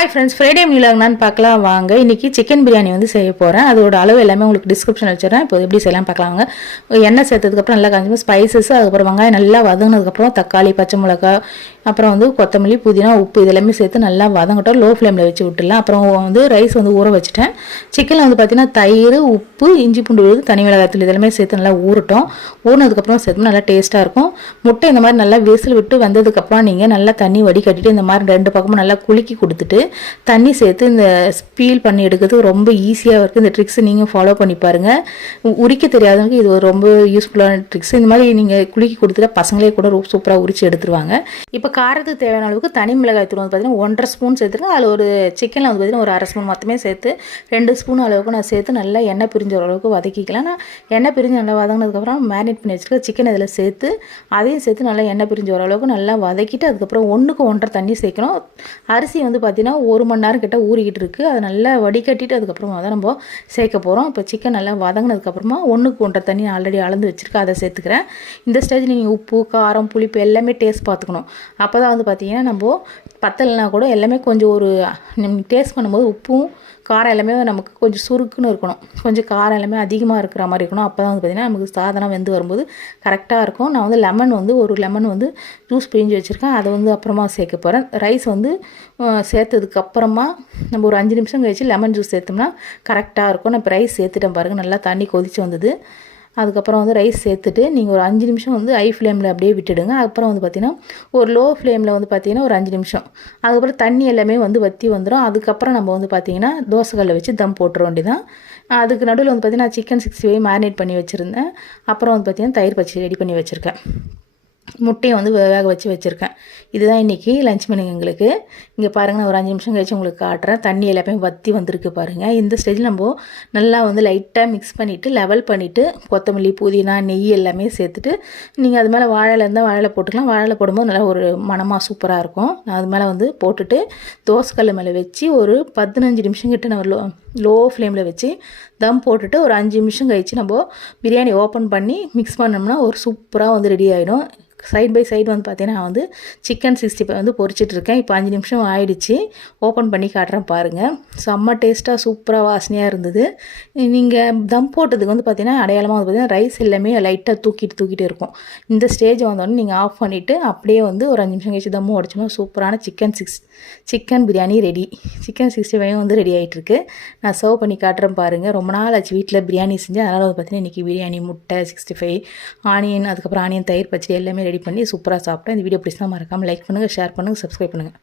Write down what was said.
Hi friends, Friday meal ஆகுனான்னு பார்க்கலாம் வாங்க. இன்றைக்கி சிக்கன் பிரியாணி வந்து செய்ய போகிறேன். அதோட அளவு எல்லாமே உங்களுக்கு டிஸ்கிரிப்ஷன் வச்சுறேன். இப்போ எப்படி செய்யலாம் பார்க்கலாங்க. எண்ணெய் சேர்த்ததுக்கப்புறம் நல்லா காஞ்சி ஸ்பைசஸ், அதுக்கப்புறம் வெங்காயம் நல்லா வதங்கினதுக்கப்புறம் தக்காளி, பச்சை மிளகா, அப்புறம் வந்து கொத்தமல்லி, புதினா, உப்பு இதெல்லாமே சேர்த்து நல்லா வதங்கட்டும். லோ ஃப்ளேமில் வச்சு விட்டுடலாம். அப்புறம் வந்து ரைஸ் வந்து ஊற வச்சுட்டேன். சிக்கனில் வந்து பார்த்திங்கன்னா தயிர், உப்பு, இஞ்சி பூண்டு விழுது, தனி மிளகாய்த்தூள் இதெல்லாமே சேர்த்து நல்லா ஊறட்டும். ஊறினதுக்கப்புறம் சேர்த்து நல்லா டேஸ்ட்டாக இருக்கும். முட்டை இந்த மாதிரி நல்லா விசில் விட்டு வந்ததுக்கப்புறம் நீங்கள் நல்லா தண்ணி வடிகட்டிட்டு இந்த மாதிரி 2 பக்கமும் நல்லா குலுக்கி கொடுத்துட்டு தண்ணி சேர்த்து இந்த ஸ்பீல் பண்ணி எடுக்கிறது ரொம்ப ஈஸியாக இருக்குது. இந்த ட்ரிக்ஸ் நீங்கள் ஃபாலோ பண்ணி பாருங்கள். உரிக்க தெரியாதவங்க இது ஒரு ரொம்ப யூஸ்ஃபுல்லான ட்ரிக்ஸ். இந்த மாதிரி நீங்கள் குலுக்கி கொடுத்துட்டா பசங்களே கூட ரொம்ப சூப்பராக உரிச்சு எடுத்துருவாங்க. இப்போ காரத்துக்கு தேவையான அளவுக்கு தனி மிளகாய் தூள் வந்து பார்த்தீங்கன்னா 1.5 ஸ்பூன் சேர்த்துருங்க. அதில் ஒரு சிக்கனில் வந்து பார்த்தீங்கன்னா ஒரு 1/2 ஸ்பூன் மொத்தமே சேர்த்து 2 ஸ்பூன் அளவுக்கு நான் சேர்த்து நல்லா எண்ணெய் பிரிஞ்ச அளவுக்கு வதக்கிக்கலாம். நான் எண்ணெய் பிரிஞ்சு நல்லா வதங்கினதுக்கப்புறம் மேரினேட் பண்ணி வச்சுருக்க சிக்கன் இதில் சேர்த்து அதையும் சேர்த்து நல்லா எண்ணெய் பிரிஞ்ச அளவுக்கு நல்லா வதக்கிட்டு அதுக்கப்புறம் 1க்கு 1.5 தண்ணி சேர்க்கணும். அரிசி வந்து பார்த்தீங்கன்னா 1 மணி நேரம் கிட்ட ஊறிக்கிட்டு இருக்குது. அதை நல்லா வடிகட்டிட்டு அதுக்கப்புறமா தான் நம்ம சேர்க்க போகிறோம். இப்போ சிக்கன் நல்லா வதங்கினதுக்கப்புறமா 1க்கு 1.5 தண்ணி ஆல்ரெடி அளந்து வச்சுருக்கேன், அதை சேர்த்துக்கிறேன். இந்த ஸ்டேஜில் நீங்கள் உப்பு, காரம், புளிப்பு எல்லாமே டேஸ்ட் பார்த்துக்கணும். அப்போ தான் வந்து பார்த்திங்கன்னா நம்ம பத்தலைனா கூட எல்லாமே கொஞ்சம் ஒரு டேஸ்ட் பண்ணும்போது உப்பும் காரம் எல்லாமே நமக்கு கொஞ்சம் சுருக்குன்னு இருக்கணும். கொஞ்சம் காரம் எல்லாமே அதிகமாக இருக்கிற மாதிரி இருக்கணும். அப்போ தான் வந்து பார்த்திங்கன்னா நமக்கு சாதனம் வெந்து வரும்போது கரெக்டாக இருக்கும். நான் வந்து ஒரு லெமன் வந்து ஜூஸ் பிழிஞ்சு வச்சுருக்கேன். அதை வந்து அப்புறமா சேர்க்க போகிறேன். ரைஸ் வந்து சேர்த்ததுக்கப்புறமா நம்ம ஒரு 5 நிமிஷம் கழிச்சு லெமன் ஜூஸ் சேர்த்தோம்னா கரெக்டாக இருக்கும். நான் இப்போ ரைஸ் சேர்த்துட்டேன் பாருங்கள், நல்லா தண்ணி கொதித்து வந்தது. அதுக்கப்புறம் வந்து ரைஸ் சேர்த்துட்டு நீங்கள் ஒரு 5 நிமிஷம் வந்து ஹை ஃப்ளேமில் அப்படியே விட்டுடுங்க. அப்புறம் வந்து பார்த்திங்கன்னா ஒரு லோ ஃப்ளேமில் வந்து பார்த்திங்கன்னா ஒரு 5 நிமிஷம். அதுக்கப்புறம் தண்ணி எல்லாமே வந்து வற்றி வந்துடும். அதுக்கப்புறம் நம்ம வந்து பார்த்திங்கன்னா தோசைக்கல்லை வச்சு தம் போட்டுற வேண்டியதான். அதுக்கு நடுவில் வந்து பார்த்திங்கன்னா சிக்கன் 65 மேரினேட் பண்ணி வச்சுருந்தேன். அப்புறம் வந்து பார்த்திங்கன்னா தயிர் பச்சடி ரெடி பண்ணி வச்சுருக்கேன். முட்டையை வந்து வேக வச்சு வச்சுருக்கேன். இதுதான் இன்றைக்கி லஞ்ச் மெனு எங்களுக்கு. இங்கே பாருங்கள், நான் ஒரு 5 நிமிஷம் கழிச்சு உங்களுக்கு காட்டுறேன். தண்ணி எல்லாமே வற்றி வந்திருக்கு பாருங்கள். இந்த ஸ்டேஜில் நம்ம நல்லா வந்து லைட்டாக மிக்ஸ் பண்ணிவிட்டு லெவல் பண்ணிவிட்டு கொத்தமல்லி, புதினா, நெய் எல்லாமே சேர்த்துட்டு நீங்கள் அது மேலே வாழையில இருந்தால் வாழையில போட்டுக்கலாம். வாழையில போடும்போது நல்லா ஒரு மணமாக சூப்பராக இருக்கும். நான் அது மேலே வந்து போட்டுட்டு தோசைக்கல் மேலே வச்சு ஒரு 15 நிமிஷம் கிட்ட நான் லோ ஃப்ளேமில் வச்சு தம் போட்டுட்டு ஒரு 5 நிமிஷம் கழிச்சு நம்ம பிரியாணி ஓப்பன் பண்ணி மிக்ஸ் பண்ணோம்னா ஒரு சூப்பராக வந்து ரெடி ஆகிடும். சைட் பை சைடு வந்து பார்த்தீங்கன்னா நான் வந்து சிக்கன் 65 வந்து பொரிச்சிட்ருக்கேன். இப்போ 5 நிமிஷம் ஆயிடுச்சு. ஓப்பன் பண்ணி காட்டுறேன் பாருங்கள். செம்ம டேஸ்ட்டாக சூப்பராக வாசனையாக இருந்தது. நீங்கள் தம் போட்டதுக்கு வந்து பார்த்தீங்கன்னா அடையாளமாக வந்து பார்த்தீங்கன்னா ரைஸ் எல்லாமே லைட்டாக தூக்கிட்டு இருக்கும். இந்த ஸ்டேஜ் வந்தோடனே நீங்கள் ஆஃப் பண்ணிவிட்டு அப்படியே வந்து ஒரு 5 நிமிஷம் கழிச்சு தம்மும் உடச்சோம்னா சூப்பரான சிக்கன் பிரியாணி ரெடி. சிக்கன் 65 வந்து ரெடி ஆகிட்டுருக்கு. நான் சர்வ் பண்ணி காட்டுறேன் பாருங்கள். ரொம்ப நாள் ஆச்சு வீட்டில் பிரியாணி செஞ்சேன். அதனால் வந்து பார்த்தீங்கன்னா இன்றைக்கி பிரியாணி, முட்டை, 65, ஆனியன், அதுக்கப்புறம் ஆனியன் தயிர் பச்சடி எல்லாமே ரெடி பண்ணி சூப்பராக சாப்பிட்டேன். இந்த வீடியோ பிடிச்சா மறக்காமல் லைக் பண்ணுங்கள், ஷேர் பண்ணுங்கள், சப்ஸ்கிரைப் பண்ணுங்கள்.